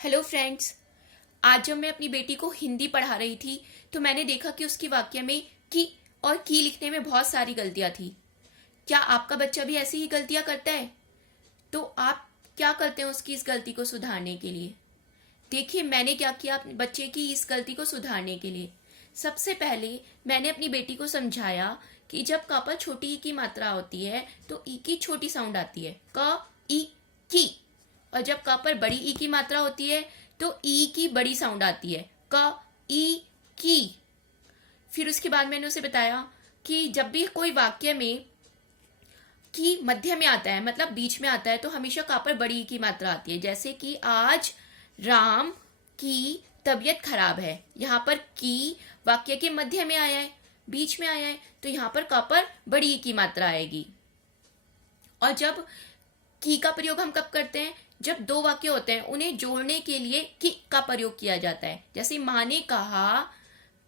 Hello friends. आज जब मैं अपनी बेटी को हिंदी पढ़ा रही थी तो मैंने देखा कि उसकी वाक्य में की और की लिखने में बहुत सारी गलतियां थी। क्या आपका बच्चा भी ऐसी ही गलतियां करता है? तो आप क्या करते हैं उसकी इस गलती को सुधारने के लिए? देखिए मैंने क्या किया अपने बच्चे की इस गलती को सुधारने के लिए। सबसे पहले मैंने अपनी बेटी को समझाया कि जब क पर छोटी ई की मात्रा होती है तो ई की छोटी साउंड आती है, क ई की। और जब क पर बड़ी ई की मात्रा होती है तो ई की बड़ी साउंड आती है, क ई की। फिर उसके बाद मैंने उसे बताया कि जब भी कोई वाक्य में की मध्य में आता है, मतलब बीच में आता है, तो हमेशा का पर बड़ी ई की मात्रा आती है। जैसे कि आज राम की तबीयत खराब है, यहाँ पर की वाक्य के मध्य में आया है, बीच में आया है, तो यहाँ पर का पर बड़ी ई की मात्रा आएगी। और जब की का प्रयोग हम कब करते हैं? जब दो वाक्य होते हैं उन्हें जोड़ने के लिए की का प्रयोग किया जाता है। जैसे माँ ने कहा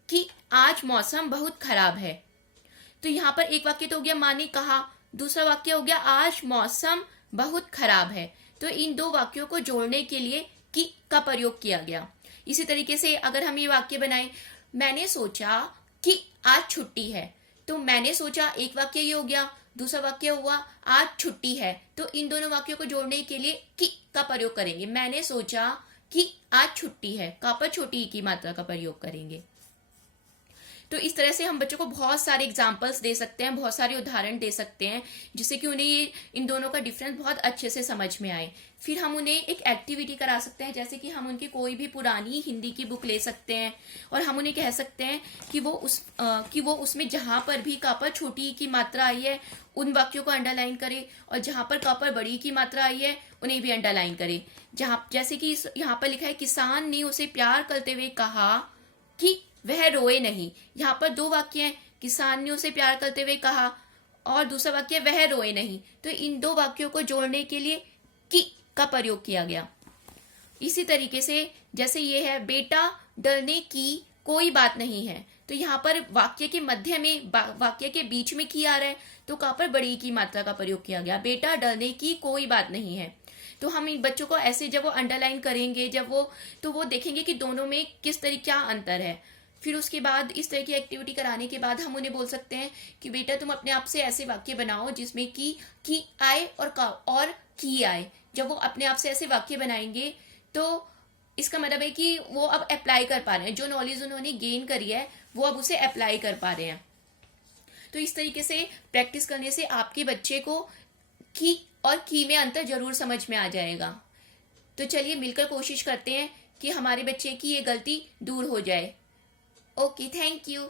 कि आज मौसम बहुत खराब है, तो यहाँ पर एक वाक्य तो हो गया माँ ने कहा, दूसरा वाक्य हो गया आज मौसम बहुत खराब है। तो इन दो वाक्यों को जोड़ने के लिए की का प्रयोग किया गया। इसी तरीके से अगर हम ये वाक्य बनाए, मैंने सोचा कि आज छुट्टी है, तो मैंने सोचा एक वाक्य ये हो गया, दूसरा वाक्य हुआ आज छुट्टी है। तो इन दोनों वाक्यों को जोड़ने के लिए की का प्रयोग करेंगे। मैंने सोचा कि आज छुट्टी है, का पर छोटी ई की मात्रा का प्रयोग करेंगे। तो इस तरह से हम बच्चों को बहुत सारे एग्जाम्पल्स दे सकते हैं, बहुत सारे उदाहरण दे सकते हैं, जिससे कि उन्हें ये इन दोनों का डिफरेंस बहुत अच्छे से समझ में आए। फिर हम उन्हें एक एक्टिविटी करा सकते हैं, जैसे कि हम उनकी कोई भी पुरानी हिंदी की बुक ले सकते हैं और हम उन्हें कह सकते हैं कि वो उसमें जहां पर भी का पर छोटी ई की मात्रा आई है उन वाक्यों को अंडरलाइन करे, और जहां पर का पर बड़ी ई की मात्रा आई है उन्हें भी अंडरलाइन करे। जैसे कि यहाँ पर लिखा है, किसान ने उसे प्यार करते हुए कहा कि वह रोए नहीं। यहाँ पर दो वाक्य हैं, किसान ने उसे प्यार करते हुए कहा और दूसरा वाक्य वह रोए नहीं। तो इन दो वाक्यों को जोड़ने के लिए की का प्रयोग किया गया। इसी तरीके से जैसे ये है, बेटा डरने की कोई बात नहीं है, तो यहाँ पर वाक्य के मध्य में वाक्य के बीच में की आ रहा है, तो का पर बड़ी की मात्रा का प्रयोग किया गया, बेटा डरने की कोई बात नहीं है। तो हम इन बच्चों को ऐसे जब वो अंडरलाइन करेंगे, तो वो देखेंगे कि दोनों में किस तरह क्या अंतर है। फिर उसके बाद इस तरह की एक्टिविटी कराने के बाद हम उन्हें बोल सकते हैं कि बेटा तुम अपने आप से ऐसे वाक्य बनाओ जिसमें की आए और की आए। जब वो अपने आप से ऐसे वाक्य बनाएंगे तो इसका मतलब है कि वो अब अप्लाई कर पा रहे हैं, जो नॉलेज उन्होंने गेन करी है वो अब उसे अप्लाई कर पा रहे हैं। तो इस तरीके से प्रैक्टिस करने से आपके बच्चे को की और की में अंतर जरूर समझ में आ जाएगा। तो चलिए मिलकर कोशिश करते हैं कि हमारे बच्चे की ये गलती दूर हो जाए। Okay, thank you.